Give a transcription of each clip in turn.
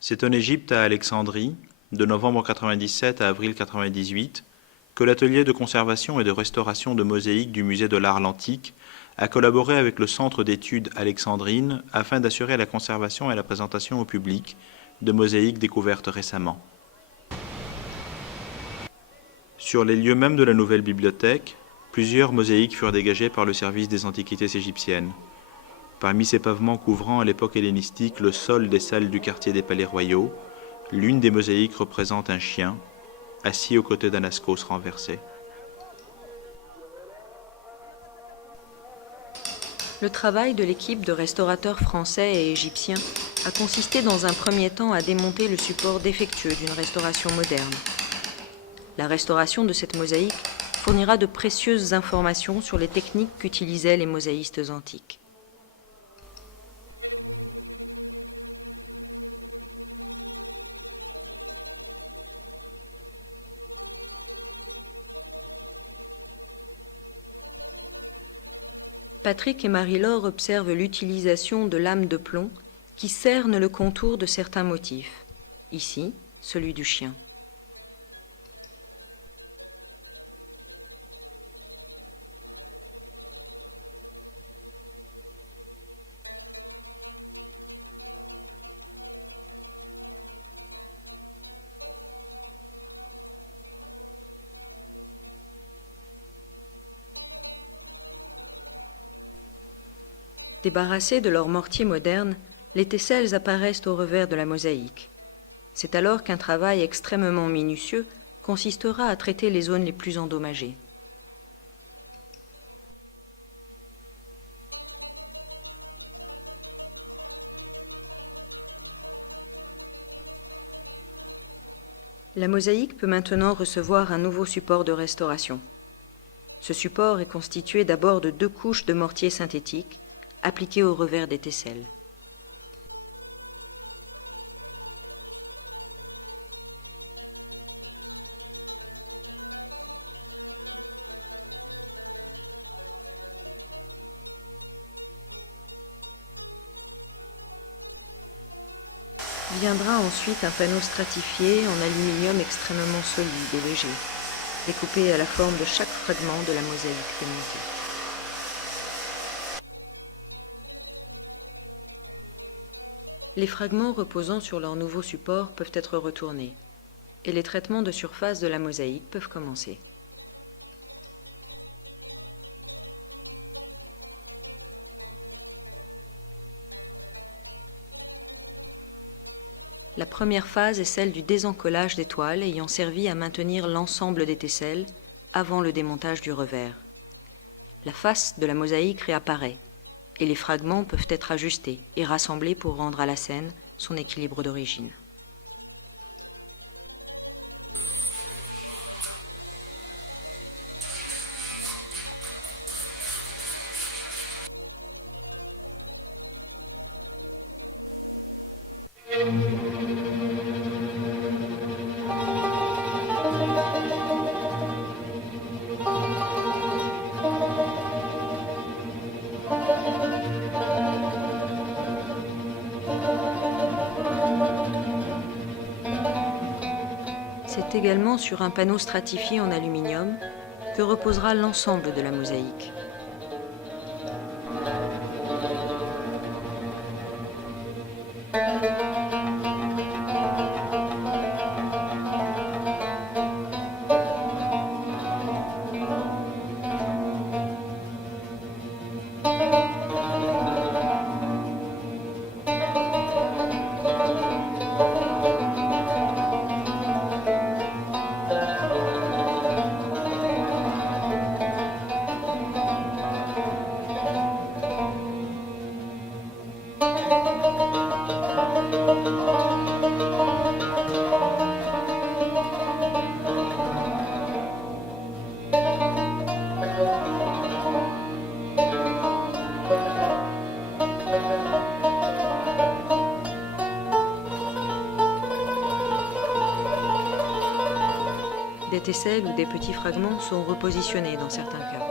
C'est en Égypte, à Alexandrie, de novembre 97 à avril 98, que l'atelier de conservation et de restauration de mosaïques du musée de l'art l'Antique a collaboré avec le Centre d'études alexandrines afin d'assurer la conservation et la présentation au public de mosaïques découvertes récemment. Sur les lieux mêmes de la nouvelle bibliothèque, plusieurs mosaïques furent dégagées par le service des antiquités égyptiennes. Parmi ces pavements couvrant à l'époque hellénistique le sol des salles du quartier des Palais Royaux, l'une des mosaïques représente un chien, assis aux côtés d'un ascos renversé. Le travail de l'équipe de restaurateurs français et égyptiens a consisté dans un premier temps à démonter le support défectueux d'une restauration moderne. La restauration de cette mosaïque fournira de précieuses informations sur les techniques qu'utilisaient les mosaïstes antiques. Patrick et Marie-Laure observent l'utilisation de lames de plomb qui cernent le contour de certains motifs. Ici, celui du chien. Débarrassés de leur mortier moderne, les tesselles apparaissent au revers de la mosaïque. C'est alors qu'un travail extrêmement minutieux consistera à traiter les zones les plus endommagées. La mosaïque peut maintenant recevoir un nouveau support de restauration. Ce support est constitué d'abord de 2 couches de mortier synthétique appliquées au revers des tesselles. Viendra ensuite un panneau stratifié en aluminium extrêmement solide et léger, découpé à la forme de chaque fragment de la mosaïque démontée. Les fragments reposant sur leur nouveau support peuvent être retournés, et les traitements de surface de la mosaïque peuvent commencer. La première phase est celle du désencollage des toiles ayant servi à maintenir l'ensemble des tesselles avant le démontage du revers. La face de la mosaïque réapparaît, et les fragments peuvent être ajustés et rassemblés pour rendre à la scène son équilibre d'origine. C'est également sur un panneau stratifié en aluminium que reposera l'ensemble de la mosaïque. Des tesselles ou des petits fragments sont repositionnés dans certains cas.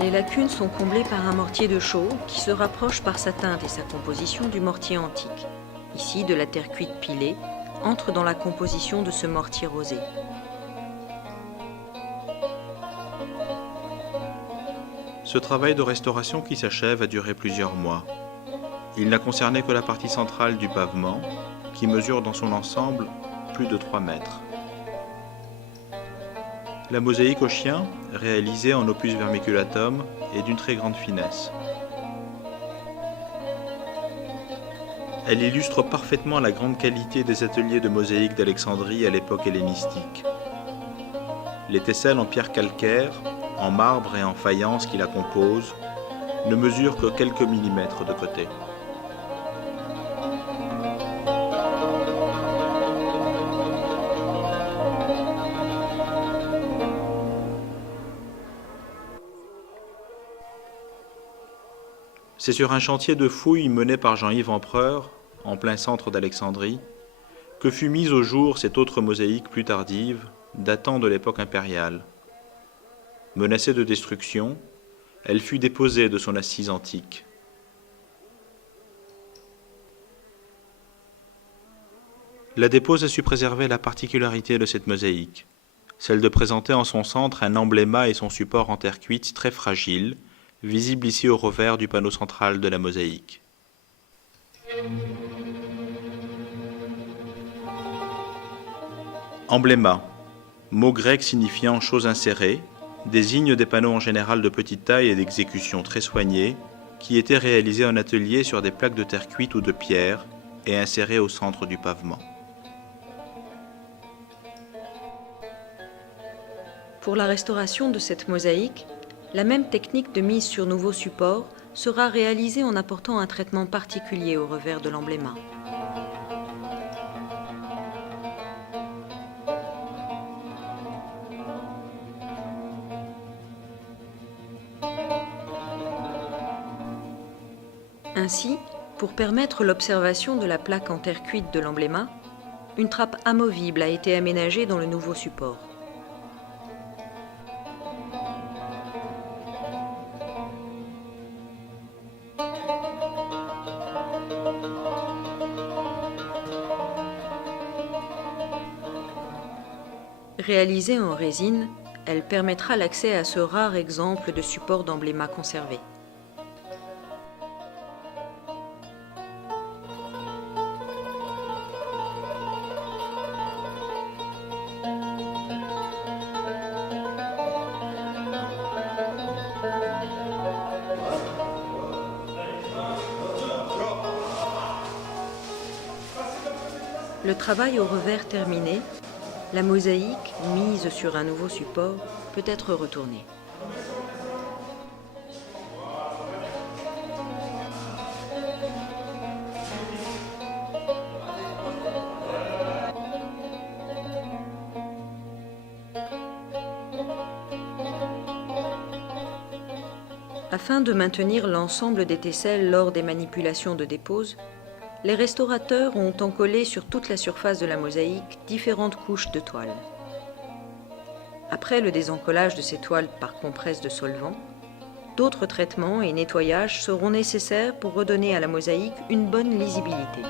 Les lacunes sont comblées par un mortier de chaux qui se rapproche par sa teinte et sa composition du mortier antique. Ici, de la terre cuite pilée entre dans la composition de ce mortier rosé. Ce travail de restauration qui s'achève a duré plusieurs mois. Il n'a concerné que la partie centrale du pavement, qui mesure dans son ensemble plus de 3 mètres. La mosaïque au chien, réalisée en opus vermiculatum, est d'une très grande finesse. Elle illustre parfaitement la grande qualité des ateliers de mosaïque d'Alexandrie à l'époque hellénistique. Les tesselles en pierre calcaire, en marbre et en faïence qui la composent, ne mesurent que quelques millimètres de côté. C'est sur un chantier de fouilles mené par Jean-Yves Empereur, en plein centre d'Alexandrie, que fut mise au jour cette autre mosaïque plus tardive, datant de l'époque impériale. Menacée de destruction, elle fut déposée de son assise antique. La dépose a su préserver la particularité de cette mosaïque, celle de présenter en son centre un embléma et son support en terre cuite très fragile, visible ici au revers du panneau central de la mosaïque. Embléma, mot grec signifiant chose insérée, désigne des panneaux en général de petite taille et d'exécution très soignée, qui étaient réalisés en atelier sur des plaques de terre cuite ou de pierre et insérés au centre du pavement. Pour la restauration de cette mosaïque, la même technique de mise sur nouveau support sera réalisée en apportant un traitement particulier au revers de l'embléma. Ainsi, pour permettre l'observation de la plaque en terre cuite de l'embléma, une trappe amovible a été aménagée dans le nouveau support. Réalisée en résine, elle permettra l'accès à ce rare exemple de support d'embléma conservé. Le travail au revers terminé, la mosaïque, mise sur un nouveau support, peut être retournée. Afin de maintenir l'ensemble des tesselles lors des manipulations de dépose, les restaurateurs ont encollé sur toute la surface de la mosaïque différentes couches de toile. Après le désencollage de ces toiles par compresse de solvant, d'autres traitements et nettoyages seront nécessaires pour redonner à la mosaïque une bonne lisibilité.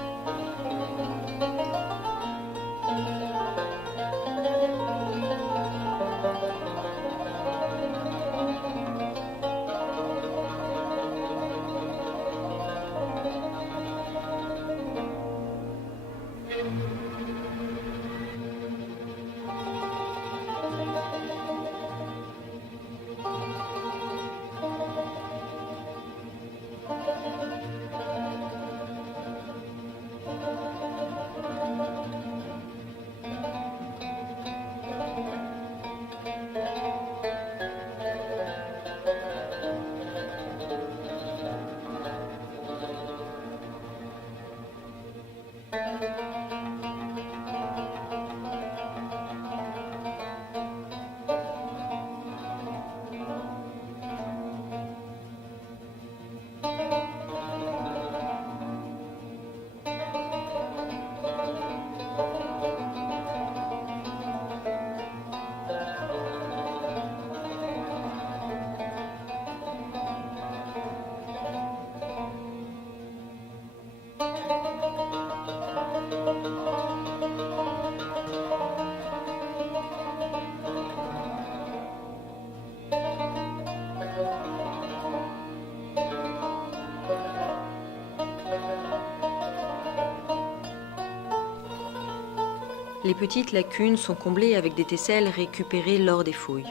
Les petites lacunes sont comblées avec des tesselles récupérées lors des fouilles.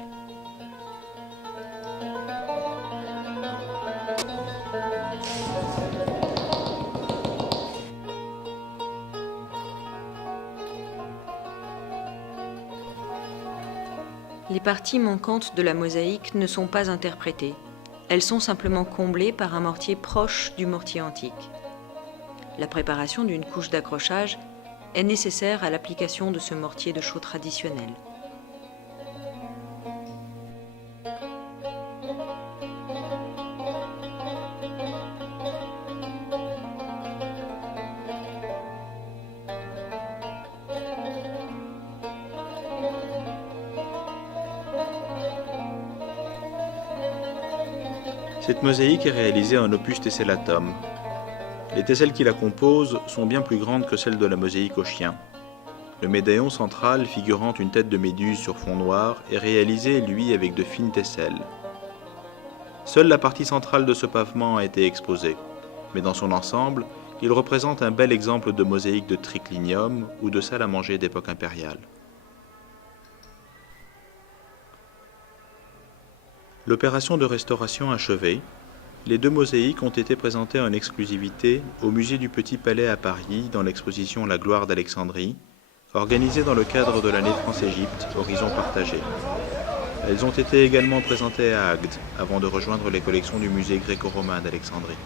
Les parties manquantes de la mosaïque ne sont pas interprétées. Elles sont simplement comblées par un mortier proche du mortier antique. La préparation d'une couche d'accrochage est nécessaire à l'application de ce mortier de chaux traditionnel. Cette mosaïque est réalisée en opus tessellatum. Les tesselles qui la composent sont bien plus grandes que celles de la mosaïque au chien. Le médaillon central, figurant une tête de méduse sur fond noir, est réalisé, lui, avec de fines tesselles. Seule la partie centrale de ce pavement a été exposée, mais dans son ensemble, il représente un bel exemple de mosaïque de triclinium ou de salle à manger d'époque impériale. L'opération de restauration achevée, les deux mosaïques ont été présentées en exclusivité au musée du Petit Palais à Paris dans l'exposition La gloire d'Alexandrie, organisée dans le cadre de l'année France-Égypte, Horizon partagé. Elles ont été également présentées à Agde avant de rejoindre les collections du musée gréco-romain d'Alexandrie.